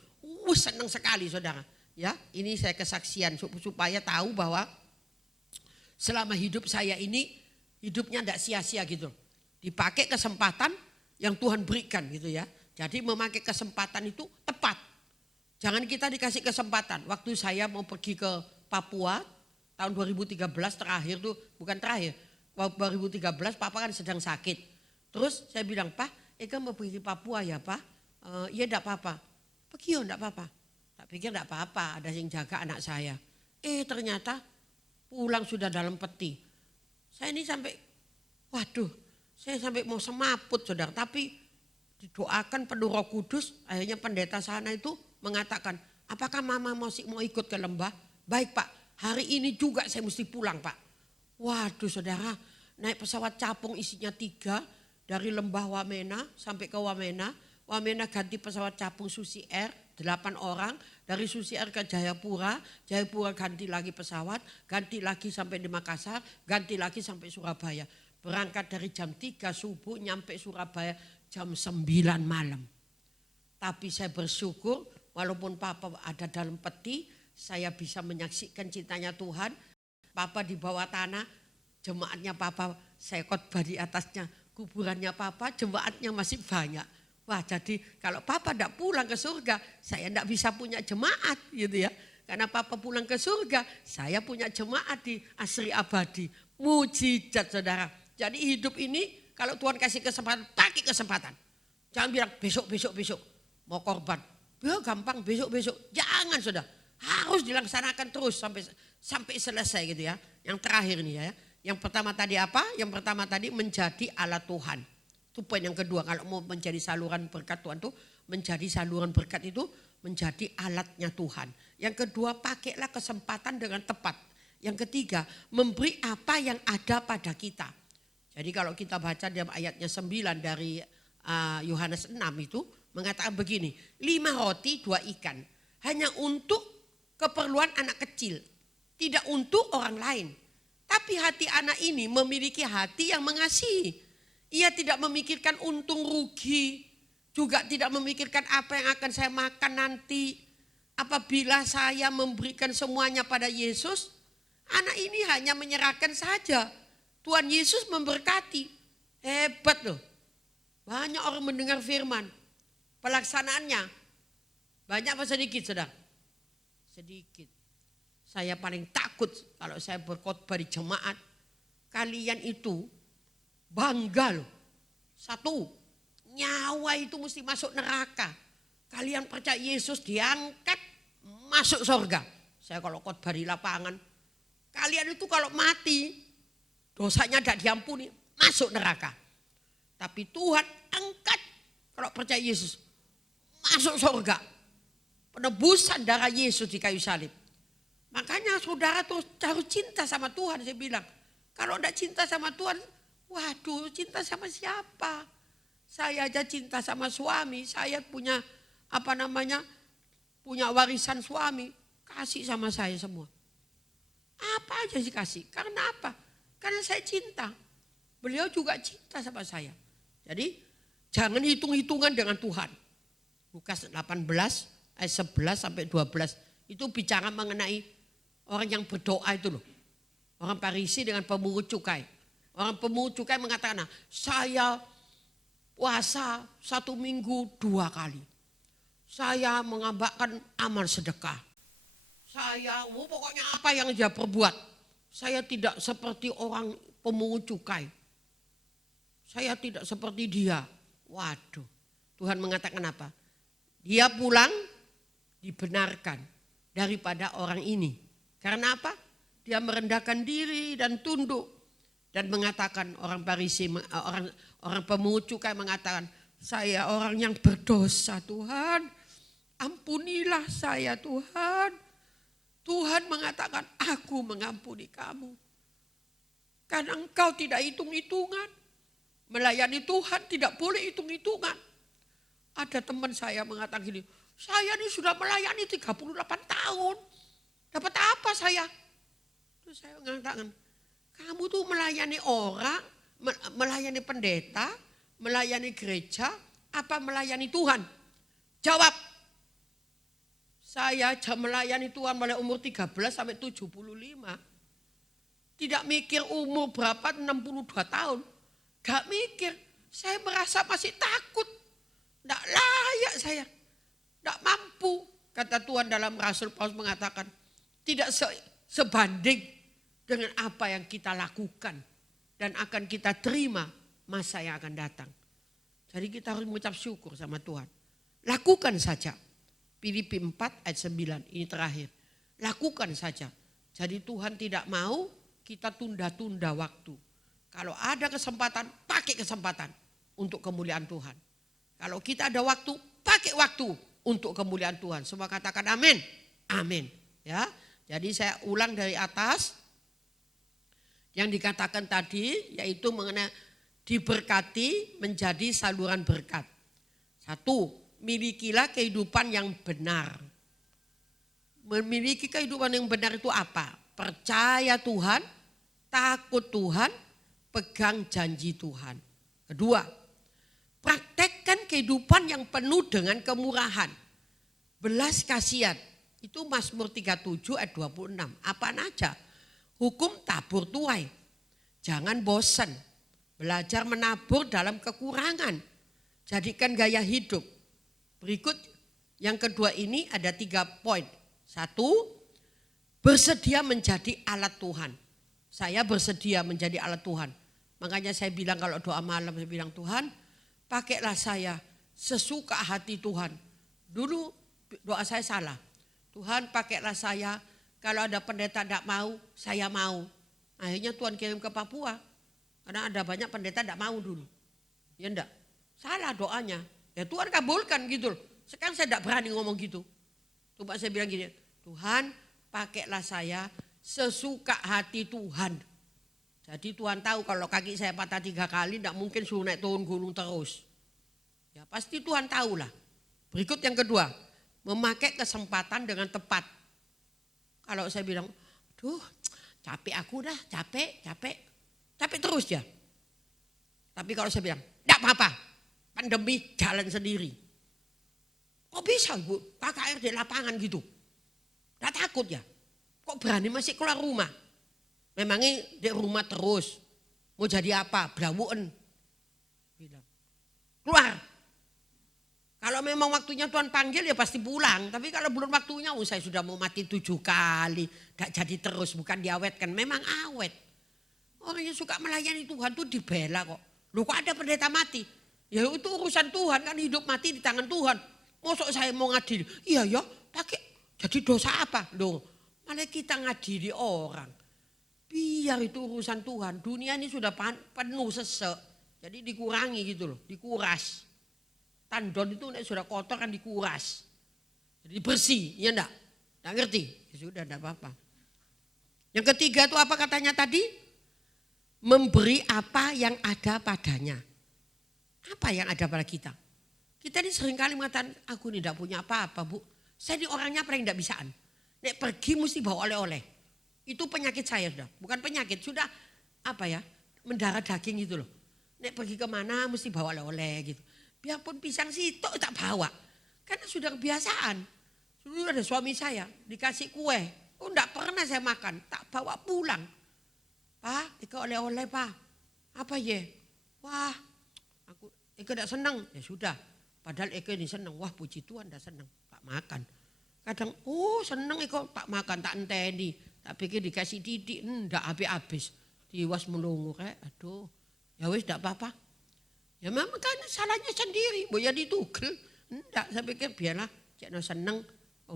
Senang sekali saudara. Ya, ini saya kesaksian supaya tahu bahwa selama hidup saya ini hidupnya tidak sia-sia gitu loh. Dipakai kesempatan yang Tuhan berikan gitu ya. Jadi memakai kesempatan itu tepat. Jangan kita dikasih kesempatan. Waktu saya mau pergi ke Papua tahun 2013 terakhir tuh, bukan terakhir. 2013 Papa kan sedang sakit. Terus saya bilang, Pak, Eka mau pergi ke Papua ya Pak? Iya enggak apa-apa. Pergi ya enggak apa-apa. Tak pikir enggak apa-apa, ada yang jaga anak saya. Ternyata pulang sudah dalam peti. Saya ini sampai, waduh, saya sampai mau semaput saudara. Tapi didoakan penuh Roh Kudus, akhirnya pendeta sana itu mengatakan, apakah mama masih mau ikut ke lembah? Baik Pak, hari ini juga saya mesti pulang Pak. Waduh saudara, naik pesawat capung isinya 3 dari lembah Wamena sampai ke Wamena. Wamena ganti pesawat capung Susi Air, 8 orang. Dari Susi Air ke Jayapura, Jayapura ganti lagi pesawat, ganti lagi sampai di Makassar, ganti lagi sampai Surabaya. Berangkat dari jam 3 subuh, nyampe Surabaya jam 9 malam. Tapi saya bersyukur walaupun Papa ada dalam peti, saya bisa menyaksikan cintanya Tuhan. Papa di bawah tanah, jemaatnya Papa, saya khotbah di atasnya. Kuburannya Papa, jemaatnya masih banyak. Wah, jadi kalau Papa tidak pulang ke surga, saya tidak bisa punya jemaat gitu ya. Karena Papa pulang ke surga, saya punya jemaat di asri abadi. Mujizat saudara. Jadi hidup ini kalau Tuhan kasih kesempatan, pakai kesempatan. Jangan bilang besok. Mau korban, ya gampang besok. Jangan sudah, harus dilaksanakan terus sampai selesai gitu ya. Yang terakhir nih ya. Yang pertama tadi apa? Yang pertama tadi menjadi alat Tuhan. Itu poin yang kedua. Kalau mau menjadi saluran berkat Tuhan tuh, menjadi saluran berkat itu menjadi alatnya Tuhan. Yang kedua, pakailah kesempatan dengan tepat. Yang ketiga, memberi apa yang ada pada kita. Jadi kalau kita baca dalam ayatnya 9 dari Yohanes 6 itu, mengatakan begini, 5 roti 2 ikan. Hanya untuk keperluan anak kecil. Tidak untuk orang lain. Tapi hati anak ini memiliki hati yang mengasihi. Ia tidak memikirkan untung rugi. Juga tidak memikirkan apa yang akan saya makan nanti. Apabila saya memberikan semuanya pada Yesus, anak ini hanya menyerahkan saja. Tuhan Yesus memberkati. Hebat loh. Banyak orang mendengar firman. Pelaksanaannya banyak apa sedikit saudara? Sedikit. Saya paling takut kalau saya berkhotbah di jemaat. Kalian itu bangga loh. 1, nyawa itu mesti masuk neraka. Kalian percaya Yesus diangkat masuk surga. Saya kalau khotbah di lapangan. Kalian itu kalau mati dosanya tidak diampuni masuk neraka. Tapi Tuhan angkat kalau percaya Yesus. Masuk surga. Penebusan darah Yesus di kayu salib. Makanya saudara tuh harus cinta sama Tuhan saya bilang. Kalau enggak cinta sama Tuhan, waduh cinta sama siapa? Saya aja cinta sama suami, saya punya punya warisan suami. Kasih sama saya semua. Apa aja sih kasih? Karena apa? Karena saya cinta. Beliau juga cinta sama saya. Jadi jangan hitung-hitungan dengan Tuhan. Lukas 18 ayat 11 sampai 12 itu bicara mengenai orang yang berdoa itu loh. Orang Farisi dengan pemungut cukai. Orang pemungut cukai mengatakan, saya puasa 1 minggu 2 kali. Saya mengambakkan amal sedekah. Saya pokoknya apa yang dia perbuat. Saya tidak seperti orang pemungut cukai. saya tidak seperti dia. Waduh, Tuhan mengatakan apa? Dia pulang dibenarkan daripada orang ini. Karena apa? Dia merendahkan diri dan tunduk dan mengatakan orang Farisi, orang pemungut cukai mengatakan, saya orang yang berdosa Tuhan, ampunilah saya Tuhan. Tuhan mengatakan, aku mengampuni kamu. Karena engkau tidak hitung-hitungan. Melayani Tuhan tidak boleh hitung-hitungan. Ada teman saya mengatakan gini, saya ini sudah melayani 38 tahun. Dapat apa saya? Terus saya mengatakan, kamu tuh melayani orang, melayani pendeta, melayani gereja, apa melayani Tuhan? Jawab. Saya melayani Tuhan mulai umur 13 sampai 75. Tidak mikir umur berapa, 62 tahun. Gak mikir, saya merasa masih takut. Tidak layak saya, tidak mampu. Kata Tuhan dalam Rasul Paulus mengatakan, tidak sebanding dengan apa yang kita lakukan. Dan akan kita terima masa yang akan datang. Jadi kita harus mengucap syukur sama Tuhan. Lakukan saja. Filipi 4 ayat 9, ini terakhir. Lakukan saja. Jadi Tuhan tidak mau kita tunda-tunda waktu. Kalau ada kesempatan, pakai kesempatan untuk kemuliaan Tuhan. Kalau kita ada waktu, pakai waktu untuk kemuliaan Tuhan. Semua katakan amin. Amin. Ya. Jadi saya ulang dari atas. Yang dikatakan tadi yaitu mengenai diberkati menjadi saluran berkat. 1, milikilah kehidupan yang benar. Memiliki kehidupan yang benar itu apa? Percaya Tuhan, takut Tuhan, pegang janji Tuhan. 2, praktekkan kehidupan yang penuh dengan kemurahan. Belas kasihan. Itu Mazmur 37 ayat 26. Apa aja? Hukum tabur tuai. Jangan bosan. Belajar menabur dalam kekurangan. Jadikan gaya hidup. Berikut yang kedua ini ada 3 poin. 1, bersedia menjadi alat Tuhan. Saya bersedia menjadi alat Tuhan. Makanya saya bilang kalau doa malam, saya bilang Tuhan, pakailah saya sesuka hati Tuhan. Dulu doa saya salah. Tuhan pakailah saya, kalau ada pendeta tidak mau, saya mau. Akhirnya Tuhan kirim ke Papua. Karena ada banyak pendeta tidak mau dulu. Ya enggak? Salah doanya. Ya Tuhan kabulkan gitu loh. Sekarang saya tidak berani ngomong gitu. Cuma saya bilang gini, Tuhan pakailah saya sesuka hati Tuhan. Jadi Tuhan tahu kalau kaki saya patah 3 kali tidak mungkin suruh naik turun gunung terus. Ya pasti Tuhan tahulah. Berikut yang kedua, memakai kesempatan dengan tepat. Kalau saya bilang, aduh capek aku dah, capek terus ya. Tapi kalau saya bilang, tidak apa-apa, pandemi jalan sendiri. Kok bisa Ibu, KKR di lapangan gitu? Tidak takut ya? Kok berani masih keluar rumah? Memangnya di rumah terus, mau jadi apa? Blawuan. Bilang, keluar. Kalau memang waktunya Tuhan panggil ya pasti pulang. Tapi kalau belum waktunya, saya sudah mau mati 7 kali. Tidak jadi terus, bukan diawetkan. Memang awet. Orang yang suka melayani Tuhan tuh dibela kok. Loh kok ada pendeta mati? Ya itu urusan Tuhan, kan hidup mati di tangan Tuhan. Mosok saya mau ngadili? Iya ya, pakai jadi dosa apa? Loh, malah kita ngadili orang. Biar itu urusan Tuhan. Dunia ini sudah penuh sesek. Jadi dikurangi gitu loh, dikuras. Tandon itu sudah kotor kan dikuras. Jadi bersih, ya enggak? Enggak ngerti? Ya sudah enggak apa-apa. Yang ketiga itu apa katanya tadi? Memberi apa yang ada padanya. Apa yang ada pada kita? Kita ini seringkali mengatakan, aku ini tidak punya apa-apa Bu. Saya ini orangnya paling tidak bisaan. Nek pergi mesti bawa oleh-oleh. Itu penyakit saya sudah. Bukan penyakit, sudah apa ya, mendarah daging gitu loh. Nek pergi kemana mesti bawa oleh-oleh gitu. Biarpun pisang sitok tak bawa. Karena sudah kebiasaan. Dulu ada suami saya dikasih kue. Oh enggak pernah saya makan. Tak bawa pulang. Pak, Eka oleh-oleh Pak. Apa ya? Wah, Eka enggak senang. Ya sudah. Padahal Eka ini senang. Wah puji Tuhan enggak senang. Tak makan. Kadang, oh senang Eka tak makan. Tak enteni. Tak pikir dikasih didik. Enggak habis-habis. Diwas melungu kayak. Aduh. Ya wis enggak apa-apa. Ya memang kan salahnya sendiri, mau ya ditugel. Enggak, saya pikir biarlah, Cekno seneng,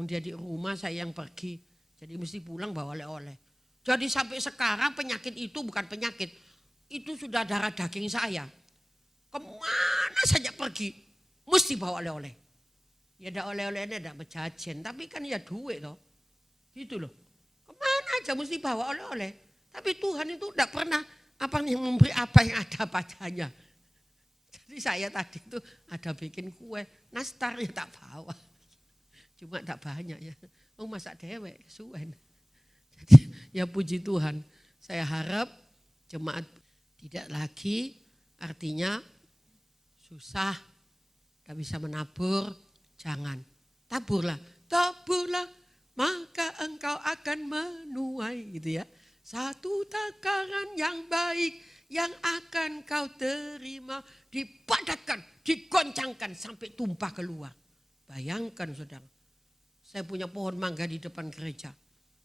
dia di rumah saya yang pergi. Jadi mesti pulang bawa oleh-oleh. Jadi sampai sekarang penyakit itu bukan penyakit, itu sudah darah daging saya. Kemana saja pergi, mesti bawa oleh-oleh. Ya ada oleh-olehnya, ada menjajen, tapi kan ya duit loh. Gitu loh. Kemana aja mesti bawa oleh-oleh. Tapi Tuhan itu tidak pernah memberi apa yang ada padanya. Jadi saya tadi itu ada bikin kue, nastar ya tak bawa. Cuma tak banyak ya. Oh masak dewek, suwen. Jadi ya puji Tuhan. Saya harap jemaat tidak lagi artinya susah, gak bisa menabur, jangan. Taburlah, maka engkau akan menuai gitu ya. Satu takaran yang baik yang akan kau terima, dipadatkan, digoncangkan sampai tumpah keluar. Bayangkan saudara, saya punya pohon mangga di depan gereja.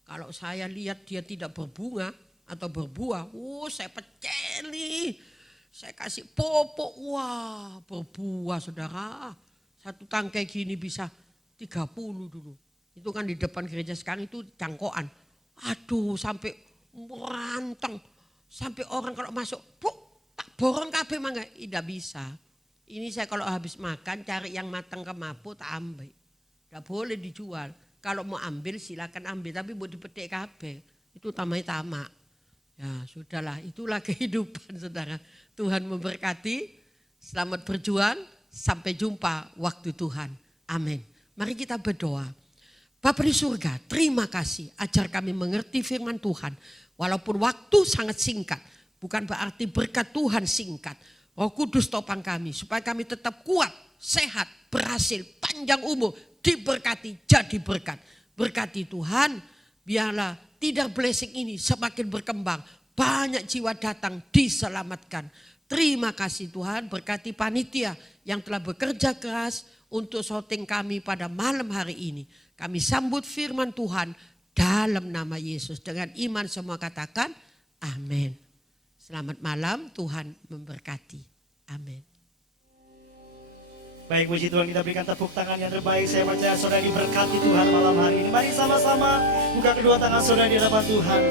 Kalau saya lihat dia tidak berbunga atau berbuah, saya peceli. Saya kasih popok, wah berbuah saudara. Satu tangkai gini bisa 30 dulu. Itu kan di depan gereja sekarang itu cangkokan. Aduh sampai merantang. Sampai orang kalau masuk, tak borong kabeh mangga. Tidak bisa. Ini saya kalau habis makan cari yang matang ke mapo tak ambil. Tidak boleh dijual. Kalau mau ambil silakan ambil. Tapi buat dipetik kabeh. Itu tamak. Ya sudahlah, itulah kehidupan saudara. Tuhan memberkati. Selamat berjuang. Sampai jumpa waktu Tuhan. Amin. Mari kita berdoa. Bapa di surga, terima kasih. Ajar kami mengerti firman Tuhan. Walaupun waktu sangat singkat, bukan berarti berkat Tuhan singkat. Roh Kudus topang kami supaya kami tetap kuat, sehat, berhasil, panjang umur, diberkati, jadi berkat. Berkati Tuhan, biarlah tidak blessing ini semakin berkembang. Banyak jiwa datang diselamatkan. Terima kasih Tuhan, berkati panitia yang telah bekerja keras untuk syuting kami pada malam hari ini. Kami sambut firman Tuhan dalam nama Yesus. Dengan iman semua katakan amin. Selamat malam, Tuhan memberkati. Amin. Baik, puji Tuhan, kita berikan tepuk tangan yang terbaik. Saya percaya saudara diberkati Tuhan malam hari ini. Mari sama-sama buka kedua tangan saudara di hadapan Tuhan.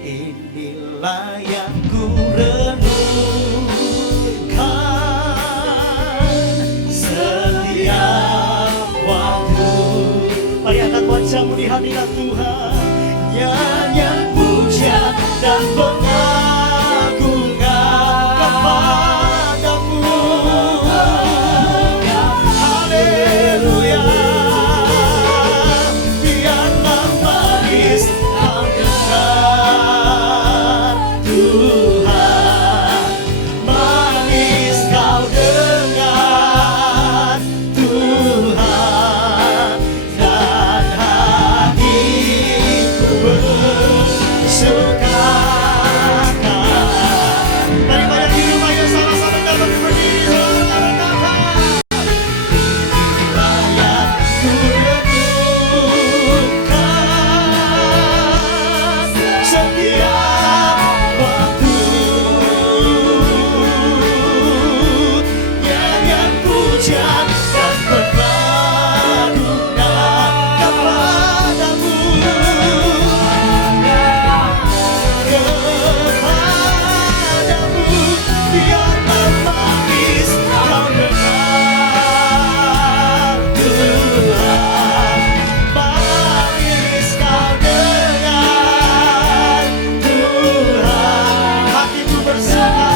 Inilah yang ku renungkan setiap waktu. Mari angkat wajahmu di hadirat Tuhan. Nyanyian puja dan pengagungan kepadamu. Haleluya. Biarlah manis kau dengar Tuhan. Manis kau dengar Tuhan. Dan hatiku bersukacita. Mari banyak di rumah yang sama-sama dapat berdiri saudara-saudara. Setiap waktu nyanyian pujian dan pengagungan kepadamu. Kepadamu biarlah manis kau dengar Tuhan. Manis kau dengar Tuhan. Hatiku bersuka. Amin. Hatiku bersuka.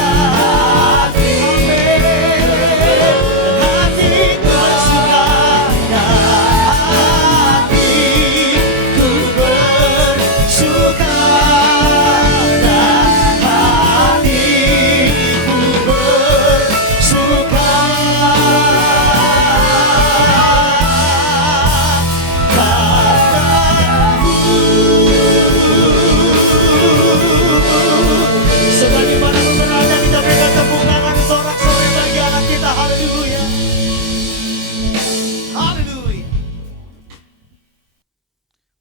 Hatiku bersuka. Hatiku bersuka. Sebagaimana berada kita berikan tepuk tangan sorak-sorai bagi anak kita. Haleluya. Haleluya.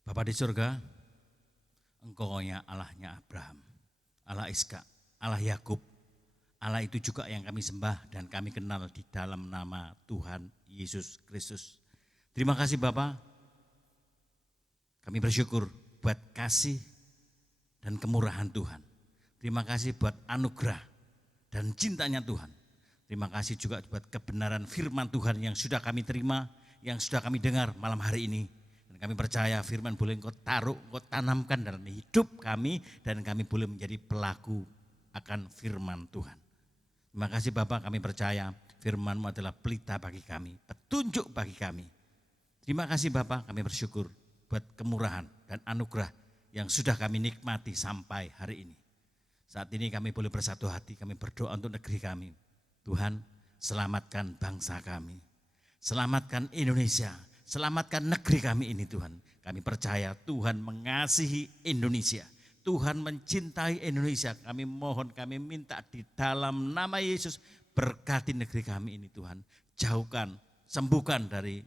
Bapa di surga, Engkau ya Allahnya Abraham, Allah Ishak, Allah Yakub, Allah itu juga yang kami sembah dan kami kenal di dalam nama Tuhan Yesus Kristus. Terima kasih Bapa. Kami bersyukur buat kasih dan kemurahan Tuhan. Terima kasih buat anugerah dan cintanya Tuhan. Terima kasih juga buat kebenaran firman Tuhan yang sudah kami terima, yang sudah kami dengar malam hari ini. Dan kami percaya firman boleh Engkau taruh, Engkau tanamkan dalam hidup kami dan kami boleh menjadi pelaku akan firman Tuhan. Terima kasih Bapak, kami percaya firman-Mu adalah pelita bagi kami, petunjuk bagi kami. Terima kasih Bapak, kami bersyukur buat kemurahan dan anugerah yang sudah kami nikmati sampai hari ini. Saat ini kami boleh bersatu hati, kami berdoa untuk negeri kami. Tuhan, selamatkan bangsa kami, selamatkan Indonesia, selamatkan negeri kami ini Tuhan. Kami percaya Tuhan mengasihi Indonesia. Tuhan mencintai Indonesia, kami mohon, kami minta di dalam nama Yesus, berkati negeri kami ini Tuhan. Jauhkan, sembuhkan dari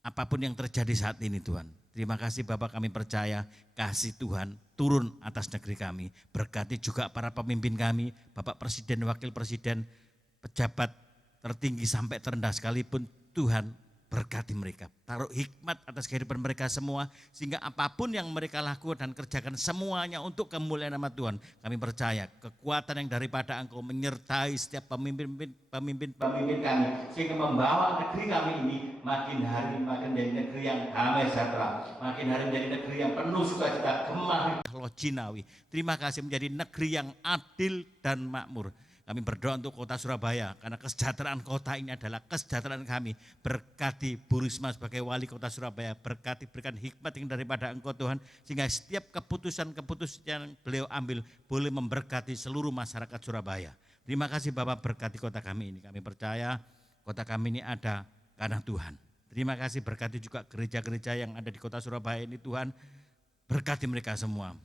apapun yang terjadi saat ini Tuhan. Terima kasih Bapak, kami percaya kasih Tuhan turun atas negeri kami. Berkati juga para pemimpin kami, Bapak Presiden, Wakil Presiden, pejabat tertinggi sampai terendah sekalipun Tuhan berkati mereka, taruh hikmat atas kehidupan mereka semua, sehingga apapun yang mereka lakukan dan kerjakan semuanya untuk kemuliaan nama Tuhan. Kami percaya kekuatan yang daripada Engkau menyertai setiap pemimpin kami, sehingga membawa negeri kami ini makin hari makin menjadi negeri yang damai sejahtera, makin hari menjadi negeri yang penuh sukacita, gemah Jinawi. Terima kasih menjadi negeri yang adil dan makmur. Kami berdoa untuk kota Surabaya, karena kesejahteraan kota ini adalah kesejahteraan kami. Berkati Bu Risma sebagai wali kota Surabaya, berkati, berikan hikmat yang daripada Engkau Tuhan, sehingga setiap keputusan-keputusan yang beliau ambil boleh memberkati seluruh masyarakat Surabaya. Terima kasih Bapak, berkati kota kami ini. Kami percaya kota kami ini ada karena Tuhan. Terima kasih, berkati juga gereja-gereja yang ada di kota Surabaya ini Tuhan, berkati mereka semua.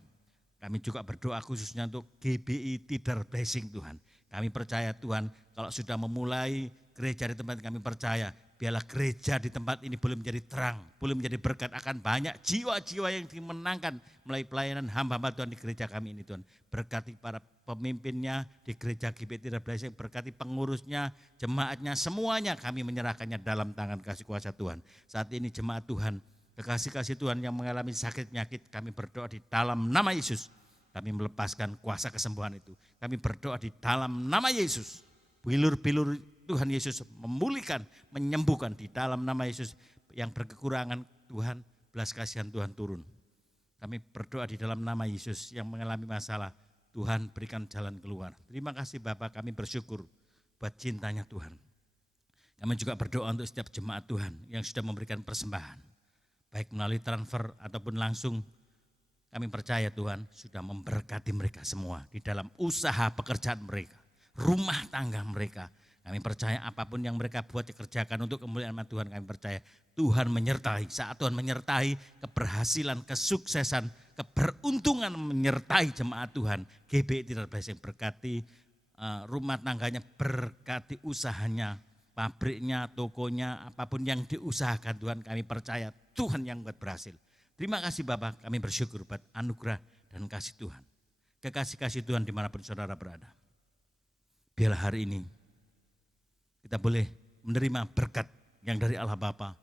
Kami juga berdoa khususnya untuk GBI Tidar Blessing Tuhan. Kami percaya Tuhan, kalau sudah memulai gereja di tempat kami percaya, biarlah gereja di tempat ini boleh menjadi terang, boleh menjadi berkat, akan banyak jiwa-jiwa yang dimenangkan melalui pelayanan hamba-hamba Tuhan di gereja kami ini Tuhan. Berkati para pemimpinnya di gereja GBI Tidar Blessing, berkati pengurusnya, jemaatnya, semuanya kami menyerahkannya dalam tangan kasih kuasa Tuhan. Saat ini jemaat Tuhan, kekasih-kasih Tuhan yang mengalami sakit penyakit, kami berdoa di dalam nama Yesus. Kami melepaskan kuasa kesembuhan itu. Kami berdoa di dalam nama Yesus. Bilur-bilur Tuhan Yesus memulihkan, menyembuhkan di dalam nama Yesus. Yang berkekurangan Tuhan, belas kasihan Tuhan turun. Kami berdoa di dalam nama Yesus yang mengalami masalah. Tuhan berikan jalan keluar. Terima kasih Bapak, kami bersyukur buat cintanya Tuhan. Kami juga berdoa untuk setiap jemaat Tuhan yang sudah memberikan persembahan. Baik melalui transfer ataupun langsung. Kami percaya Tuhan sudah memberkati mereka semua di dalam usaha pekerjaan mereka, rumah tangga mereka. Kami percaya apapun yang mereka buat dikerjakan untuk kemuliaan nama Tuhan, kami percaya Tuhan menyertai. Saat Tuhan menyertai, keberhasilan, kesuksesan, keberuntungan menyertai jemaat Tuhan. GBI Tidar Blessing berkati rumah tangganya, berkati usahanya, pabriknya, tokonya, apapun yang diusahakan Tuhan, kami percaya Tuhan yang buat berhasil. Terima kasih Bapak, kami bersyukur buat anugerah dan kasih Tuhan. Kekasih-kasih Tuhan dimanapun saudara berada. Biarlah hari ini kita boleh menerima berkat yang dari Allah Bapa,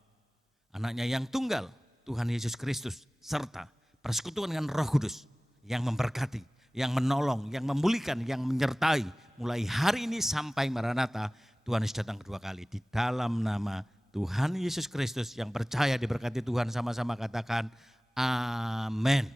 anaknya yang tunggal, Tuhan Yesus Kristus, serta persekutuan dengan Roh Kudus yang memberkati, yang menolong, yang memulihkan, yang menyertai. Mulai hari ini sampai Maranatha, Tuhan Yesus datang kedua kali. Di dalam nama Tuhan Yesus Kristus yang percaya diberkati Tuhan, sama-sama katakan amin.